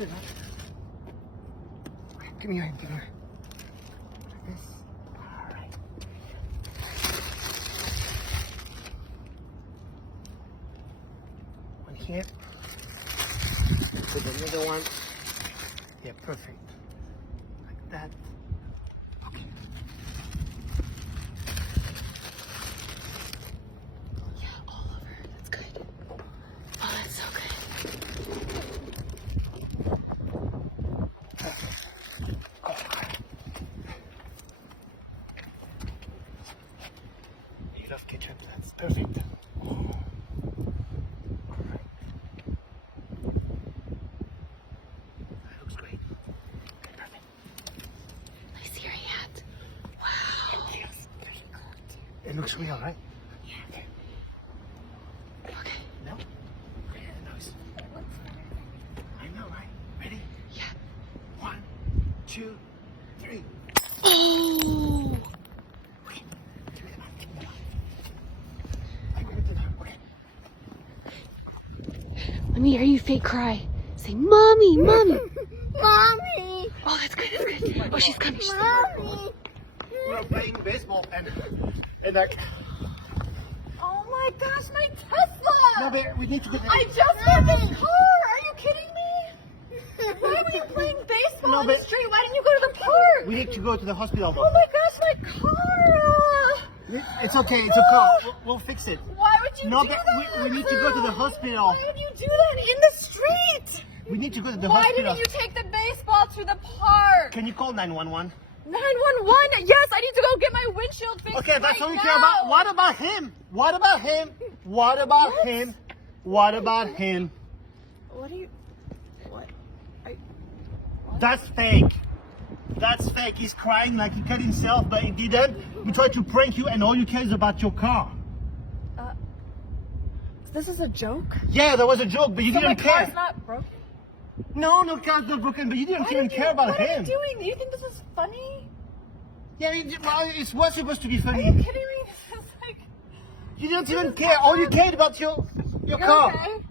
good, huh? Okay, give me your hand, give me your hand. Like this. Alright. One here. Put another one. Yeah, perfect. Like that. Okay. Yeah, all over. That's good. Oh, that's so good. You love ketchup, that's perfect. Alright. That looks great. Okay, perfect. I see your hand. Wow. Yes. It looks real, right? Yeah. Okay. Okay. No? Okay, nice. I know, right? Ready? Yeah. 1, 2, 3. Oh! Okay. Give me the knife, give me the knife. I give it to them. Okay. Let me hear you fake cry. Say, Mommy, Mommy. Mommy! Oh, that's good, that's good. Oh, she's coming. She's coming. Mommy! We were playing baseball and like, Oh my gosh, my Tesla! no, but we need to get I just got this car! Are you kidding me? Why were you playing baseball No, on the but- street? Why didn't you go to the park? we need to go to the hospital though. Oh my gosh, my car! It's okay, it's a car. We'll fix it. Why would you No, do but that? we need to go to the hospital. Why would you do that in the street? We need to go to the Why hospital. didn't you take the baseball to the park? Can you call 911? 911? Yes, I need to go get my windshield fixed. Okay, that's right all we now. care about. What about him? What about him? What about him? What about him? What are you... What? That's fake. That's fake. He's crying like he cut himself, but he didn't. We tried to prank you, and all you care is about your car. This is a joke? Yeah, that was a joke, but you So my didn't care. car's not broken? No, car's not broken, but you didn't even care about what him. What are you doing? Do you think this is funny? Yeah, well, it was supposed to be Are funny. you kidding me? This is like... You didn't even care. All you cared about your You car. okay?